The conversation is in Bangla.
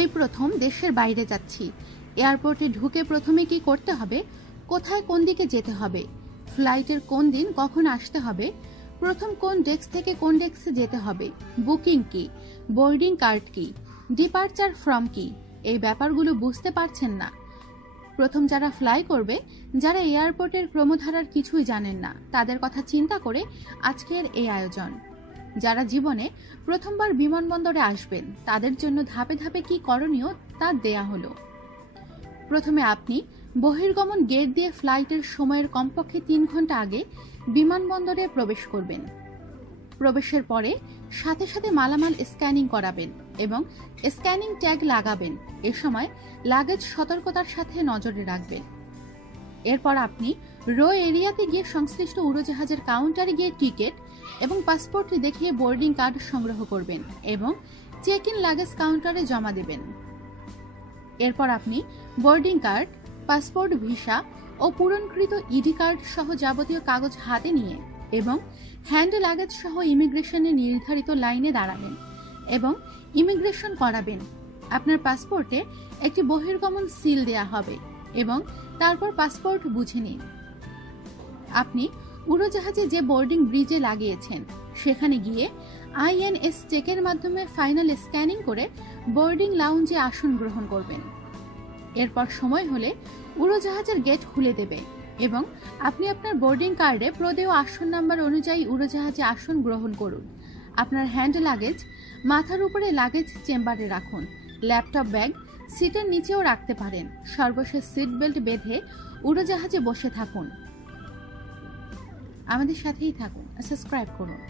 এই প্রথম দেশের বাইরে যাচ্ছি। এয়ারপোর্টে ঢুকে প্রথমে কি করতে হবে, কোথায় কোন দিকে যেতে হবে, ফ্লাইটের কোন দিন কখন আসতে হবে, প্রথম কোন ডেস্ক থেকে কোন ডেস্কে যেতে হবে, বুকিং কি, বোর্ডিং কার্ড কি, ডিপার্চার ফ্রম কি, এই ব্যাপারগুলো বুঝতে পারছেন না। প্রথম যারা ফ্লাই করবে, যারা এয়ারপোর্টের ক্রমধারার কিছুই জানেন না, তাদের কথা চিন্তা করে আজকের এই আয়োজন। যারা জীবনে প্রথমবার বিমানবন্দরে আসবেন, তাদের জন্য ধাপে ধাপে কি করণীয় তা দেয়া হলো। প্রথমে আপনি বহির্গমন গেট দিয়ে ফ্লাইটের সময়ের কমপক্ষে 3 ঘন্টা আগে বিমানবন্দরে প্রবেশ করবেন। প্রবেশের পরে সাথে সাথে মালামাল স্ক্যানিং করাবেন এবং স্ক্যানিং ট্যাগ লাগাবেন। এ সময় লাগেজ সতর্কতার সাথে নজরে রাখবেন। এরপর আপনি রো এরিয়াতে গিয়ে সংশ্লিষ্ট উড়োজাহাজের কাউন্টারে গিয়ে টিকিট এবং পাসপোর্ট দেখিয়ে বোর্ডিং কার্ড সংগ্রহ করবেন এবং চেক ইন লাগেজ কাউন্টারে জমা দেবেন। এরপর আপনি বোর্ডিং কার্ড, পাসপোর্ট, ভিসা ও পূরণকৃত ইডি কার্ড সহ যাবতীয় কাগজ হাতে নিয়ে এবং হ্যান্ড লাগেজ সহ ইমিগ্রেশনে নির্ধারিত লাইনে দাঁড়াবেন এবং ইমিগ্রেশন করাবেন। আপনার পাসপোর্টে একটি বহির্গমন সিল দেয়া হবে এবং তারপর পাসপোর্ট বুঝে নিন। আপনি উড়োজাহাজে যে বোর্ডিং ব্রিজে লাগিয়েছেন, সেখানে গিয়ে INS চেকের মাধ্যমে ফাইনাল স্ক্যানিং করে বোর্ডিং লাউঞ্জে আসন গ্রহণ করবেন। এরপর সময় হলে উড়োজাহাজের গেট খুলে দেবে এবং আপনি আপনার বোর্ডিং কার্ডে প্রদেয় আসন নাম্বার অনুযায়ী উড়োজাহাজে আসন গ্রহণ করুন। আপনার হ্যান্ড লাগেজ মাথার উপরে লাগেজ চেম্বারে রাখুন। ল্যাপটপ ব্যাগ সিটের নিচেও রাখতে পারেন। সর্বশেষ সিট বেল্ট বেঁধে উড়োজাহাজে বসে থাকুন। আমাদের সাথেই থাকুন, সাবস্ক্রাইব করুন।